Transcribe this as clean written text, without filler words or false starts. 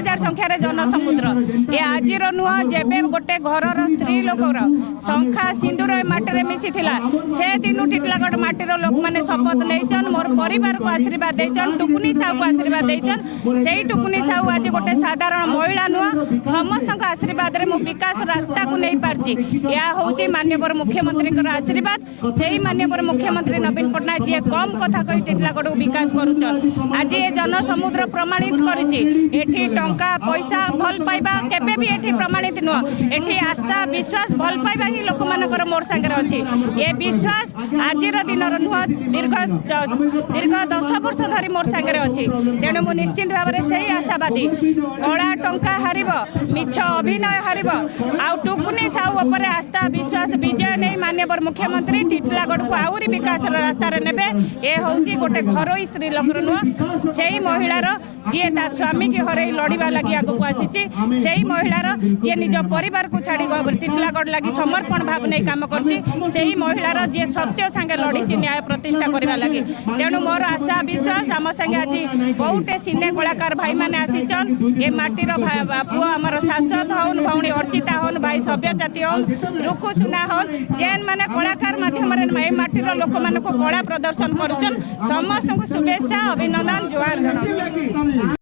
10,000 संख्यार जनसमुद्र ये आज नुह जेबे गोटे घर स्त्री लोकर शंखा सिंदूर माटी मिसी से दिन टिटलागढ़ माटीर लोक मैंने शपथ नहीं मोर परिवार को आशीर्वाद देचन टुकुनी साहू को आशीर्वाद देचन से टुकुनी साहू आज गोटे साधारण महिला नुह समस्त आशीर्वाद रे मु विकास रास्ता को नहीं पारछि या होची माननीय मुख्यमंत्री आशीर्वाद से माननीय मुख्यमंत्री नवीन पट्टनायक जी कम कथा कही टिटलागढ़ विकास करुचन आज ये जनसमुद्र प्रमाणित करिछि टंका पैसा भल पाइबा केबे भी एठी प्रमाणित नुह एठी आस्था विश्वास भल पाइबा ही लोक मानकर मोर संगे अछि ये विश्वास आजिर दिन नुह दीर्घ 10 वर्ष धरी मोर संगे अछि तेणु मु निश्चित भाव में सही आशावादी कला टंका हारिब मिछ अभिनय हारिब आउ टुकुनी साहू उपर आस्था विश्वास विजय नहीं माननीय मुख्यमंत्री टिटलागढ़ को आउरी विकास रास्ता नेबे ये होची गोटे घरोई स्त्री लोकर नुह से महिलार जी ता स्वामी की हरई लड़वा लगी आगक आसी महिलार जी निज परिवार को छाड़ी टिटलागढ़ लगी समर्पण भाव नहीं काम कर महिलार जी सत्य सांगे लड़ी न्याय प्रतिष्ठा करने लगी तेणु मोर आशा विश्वास आम संगे आज बहुटे सिने कलाकार भाई मैंने आसीचन ये माटीर पुओ आमर शाश्वत हन भौणी अर्चिता हन भाई सभ्यजाति हन रुकु सुना हन जेन माने कलाकार माध्यम माटीर लोक मान कला प्रदर्शन करुचन समस्त शुभेच्छा अभिनंदन जोहार।